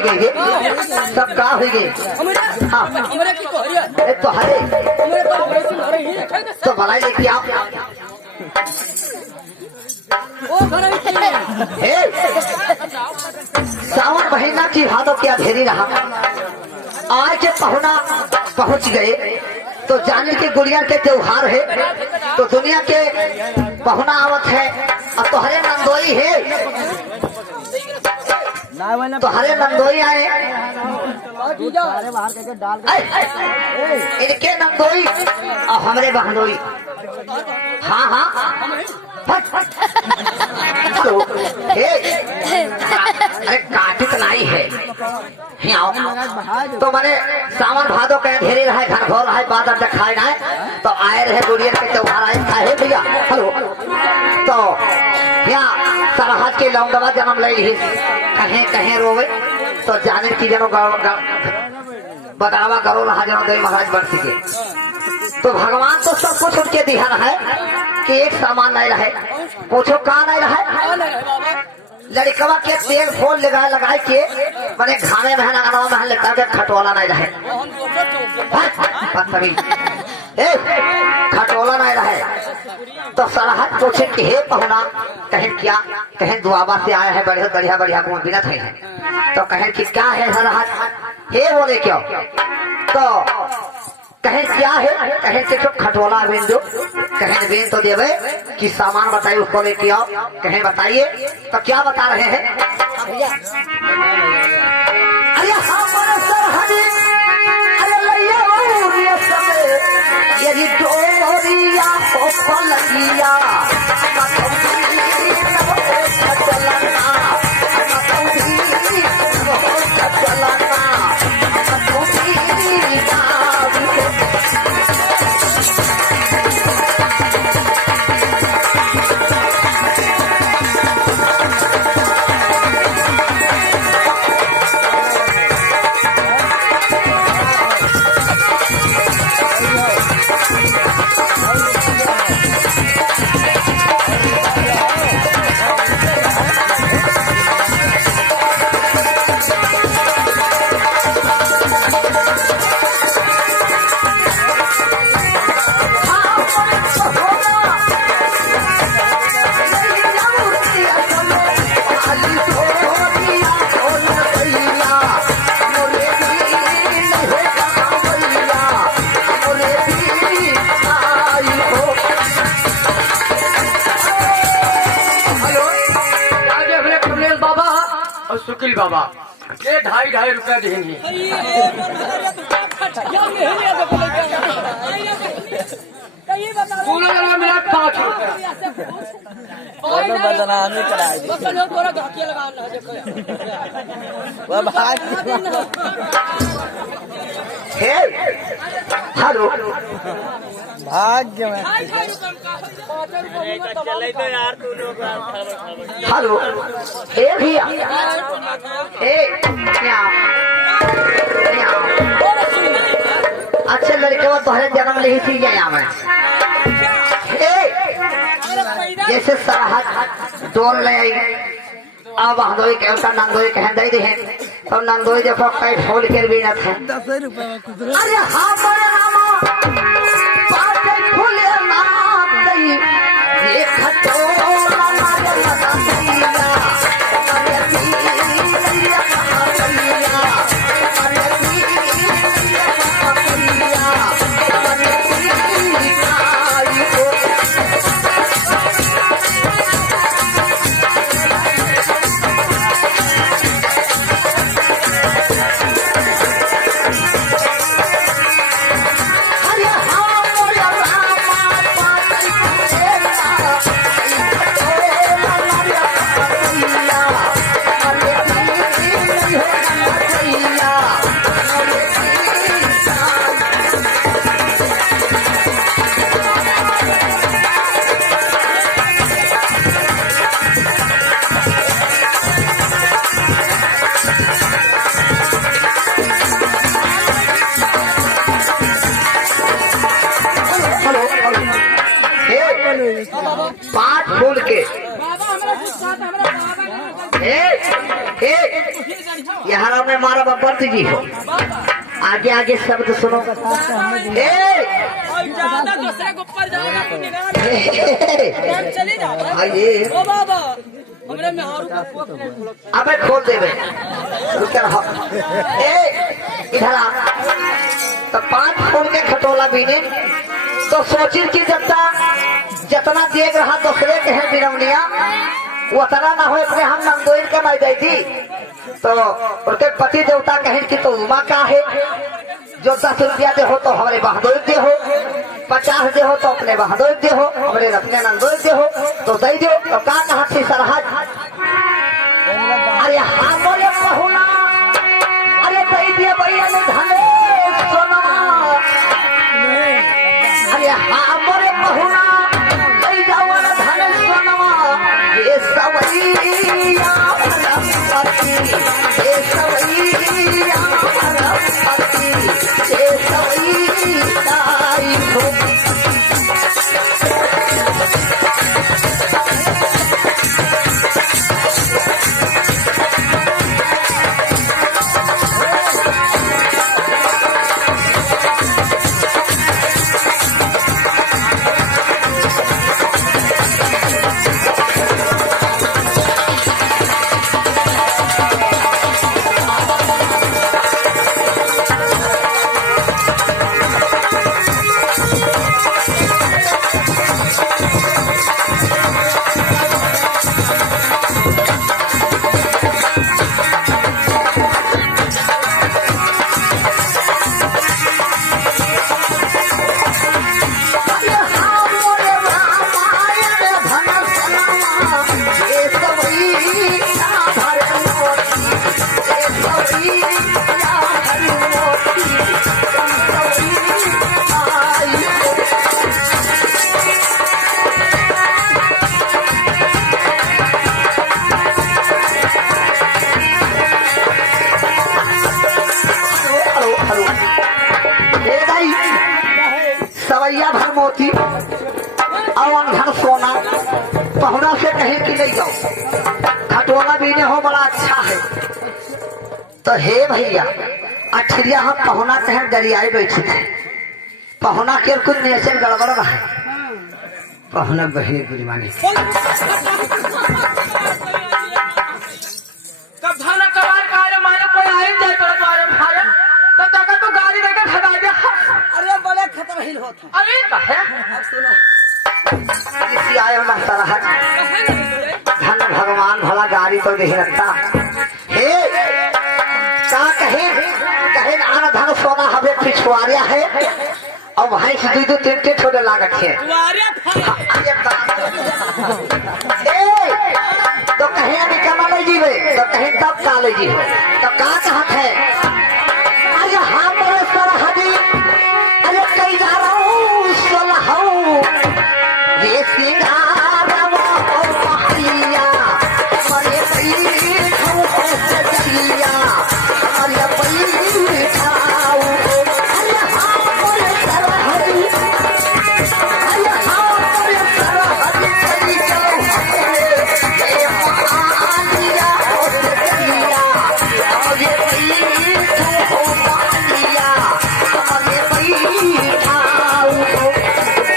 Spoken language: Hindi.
गई गे सब का हो गई हाँ तो हरे तो भलाई लेके आप सावन महीना की भादों की अंधेरी रहा आज के पहुना पहुंच गए तो जाने के गुड़िया के त्योहार है तो दुनिया के पहुना आवत है और तोहरे नंदोई है तो हरे नंदोई आए इनके नंदोई और हमरे बहनोई हाँ हाँ हेलो अरे काटित नहीं है तो मैंने सावन भादो के अंधेरी रहे घर भर रहे बादल दिखाए ना तो आए रहे गुड़िया के त्योहार आए है भैया हेलो तो यहाँ सरहद के लौंडवा जन्म ले ली कहीं कहीं रोवे तो जाने की जनो बदावा करो रहा जनो देवी महाराज बन सके तो भगवान तो सब कुछ उनके दिया है कि एक सामान नहीं रहे पूछो कहाँ नहीं रहे लड़कवा के तेल फोल लगाए के मैंने घामे में में लेकर के खटोला नहीं रहे खटोला नहीं रहे तो सरहद पूछे कि हे पहुना कहें क्या कहें दुआबा से आया है बढ़िया बढ़िया बढ़िया कौन बिना थे तो कहें कि क्या है सरहद हे बोले क्यों तो कहें क्या है कहें कि खटोला बेन दो कहें बेन तो देवे कि सामान बताइए उसको लेके आओ कहें बताइए तो क्या बता रहे हैं अरे यदि डोरिया हो पलकिया सुकील बाबा ये 2.5 रुपया देंगे मेरा 5 हेलो भाग्य में हेलो ए भैया ए अच्छे लड़के वो तोहरे जन्म ले ही थी यहाँ में जैसे सरहद डोल ले आई अब हदोई के नंदोई कह दे दी है तो नंदोई देखो कई फूल के भी न थे 10 रुपए में कुछ अरे हाँ बड़े मामा बातें फूले नाम गई ये खटोला मारे लगा दिया अरे दिया कहाँ गया अरे दिया कहाँ गया अरे यहाँ में मारा बब्बर जी हो। आगे आगे शब्द सुनो। अबे खोल दे इधर आ। तो 5 फोन के खटोला बीने तो सोची कि जितना देख रहा दूसरे के है बिरमनिया उतना ना हो अपने हम नंदोइन के माई दी थी। तो उनके पति देवता कहें कि तो उमा का है जो 10 रुपया दे हो तो हमारे बहादुर दे हो, 50 दे हो तो अपने बहादुर दे हो, हमारे अपने नंदोइन दे हो तो दे दो। तो कहा थी सरहद अरे हाँ बोले बहुना अरे दे दिए भैया ने धने सोना। अरे हाँ बोले बहुना दे जाओ धने सोनवा। ये सवैया भरपति ये सवैया भरपति ये सवैया सवैया भर मोती और धन सोना पहुना से कहे कि नहीं जाओ खटोला बीने हो बड़ा अच्छा है। तो हे भैया अठरिया हम पहुना कहे दरियाए बैठे थे। पहुना के कुछ नेचर गड़बड़ रहा पहुना बहनी गुजमानी धन भगवान भला गाड़ी तो नहीं रखता हे का कहे आना धन सोना हमें पिछुआरिया है और वहीं से 2-3 छोटे लागत है। तो कहे अभी कमा ले जीवे तो कहे तब का ले जीवे तो कहा